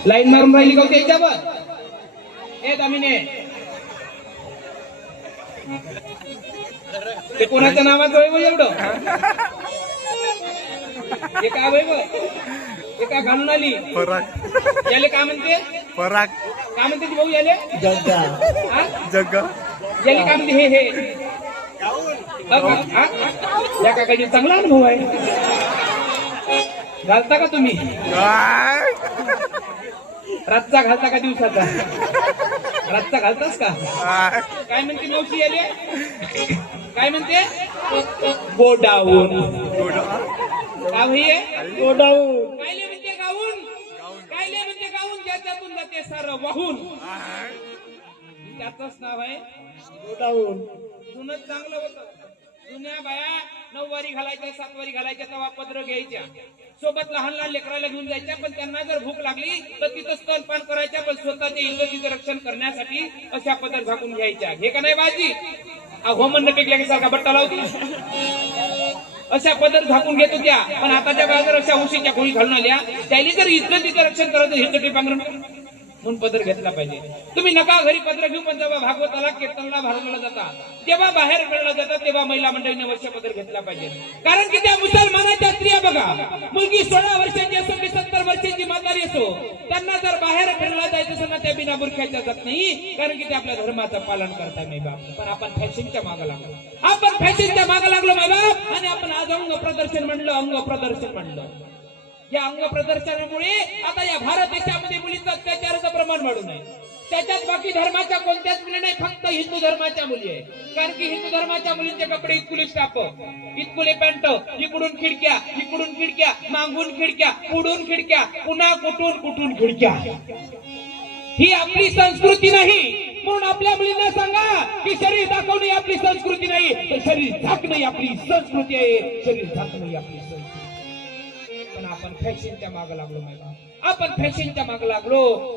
line मारून राहिली का त्याच्यावर हे दामिने ते कोणाच्या नावाचं आहे एवढं हे काय वय हे काय घालून आली याले काय म्हणते पराग काय म्हणते ती भाऊ याले जग्गा जग्गा याले काय म्हणते हे या काकाची चांगला अनुभव आहे घालता का तुम्ही रातचा घालता का दिवसाचा रातचा घालतास का काय म्हणते मावशी याले काय म्हणते गोडाऊन का भैये गोडाऊन कायले म्हणते गाऊन कायले म्हणते गाऊन ज्याच्यातून जाते सारं वाहून त्याचंच नाव आहे गोडाऊन जुनं चांगलं होतं जुन्या बाया 9 वारी घालायच्या 7 वारी घालायच्या तेव्हा पत्र घ्यायच्या सोबत लहान लहान लेकराला घेऊन जायच्या पण त्यांना जर भूक लागली तर तिथं स्तनपान करायच्या पण स्वतःच्या इज्जतीचं रक्षण करण्यासाठी अशा पदर झाकून घ्यायच्या हे का नाही बाजी अहो म्हणणं पेकल्या की सारखा बट्टा लावती अशा पदर झाकून घेत होत्या पण आताच्या काळात जर अशा उशीच्या खोळी घालून आल्या त्याने जर इज्जतीचं रक्षण करायचं हिरकटी पांघरून म्हणून पदर घेतला पाहिजे तुम्ही नका घरी पत्र घेऊन पण जेव्हा भागवताला कीर्तनाला भारवला जाता तेव्हा बाहेर खेळला जातात तेव्हा महिला मंडळीने वर्ष पदर घेतला पाहिजे कारण की त्या मुसलमानाच्या स्त्रिया बघा मुलगी 16 वर्षाची असो की 70 वर्षाची म्हातारी असो त्यांना जर बाहेर खेळला जायचं असं ना त्या बिना बुरख्याच्या जात नाही कारण की ते आपल्या धर्माचं पालन करता नाही बाप पण आपण फॅशनच्या मागे लागलो माय बाप आणि आपण आज अंग प्रदर्शन म्हणलं या अंग प्रदर्शनामुळे आता या भारत देशामध्ये मुलींचं अत्याचाराचं प्रमाण वाढून आहे त्याच्यात बाकी धर्माच्या कोणत्याच मुली नाही फक्त हिंदू धर्माच्या मुली आहे कारण की हिंदू धर्माच्या मुलींचे कपडे इतकुले स्टाप इतकुले पॅन्ट इकडून खिडक्या मागून खिडक्या पुढून खिडक्या पुन्हा कुठून खिडक्या ही आपली संस्कृती नाही म्हणून आपल्या मुलींना सांगा की शरीर दाखवणे आपली संस्कृती नाही तर शरीर झाकणे आपली संस्कृती आहे शरीर झाकणे आपली संस्कृती पण आपण फॅशनच्या मागे लागलो नाही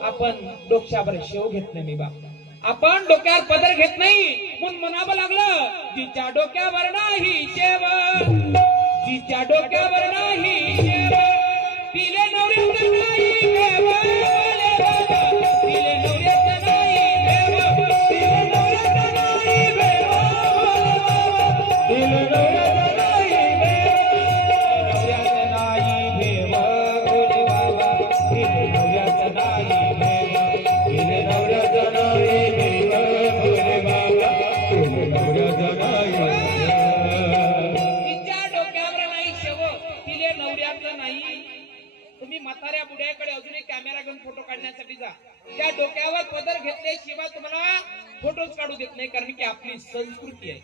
आपण डोक्यावर शेव घेत नाही बाप आपण डोक्यावर पदर घेत नाही म्हणून म्हणावं लागलं जिच्या डोक्यावर नाही शेव तिले नवऱ्याचं नाही देव तिले नवऱ्याचं नाही देव तिले नवऱ्याचं नाही देव तिले नवऱ्याचं नाही देव नवऱ्याचं नाही देव बोले बाबा तिले नवऱ्याचं नाही देव तिले नवऱ्याचं नाही देव बोले बाबा तिले नवऱ्याचं नाही तिच्या डोक्यावर नाही शेव तिले नवऱ्याचं नाही तुम्ही म्हाताऱ्या बुड्याकडे अजून एक कॅमेरा घेऊन फोटो काढण्यासाठी जा त्या डोक्यावर पदर घेतल्याशिवाय तुम्हाला फोटोच काढू देत नाही कारण की आपली संस्कृती आहे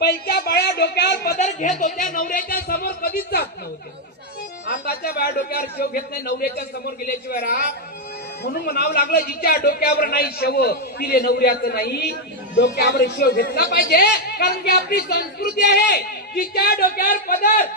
पहिल्या बाया डोक्यावर पदर घेत होत्या नवऱ्याच्या समोर कधीच जात नव्हते आताच्या बाया डोक्यावर शेव घेत नाही नवऱ्याच्या समोर गेल्याशिवाय राहा म्हणून म्हणावं लागलं जिच्या डोक्यावर नाही शेव तिले नवऱ्याचं नाही डोक्यावर शेव घेतला पाहिजे कारण की आपली संस्कृती आहे जिच्या डोक्यावर पदर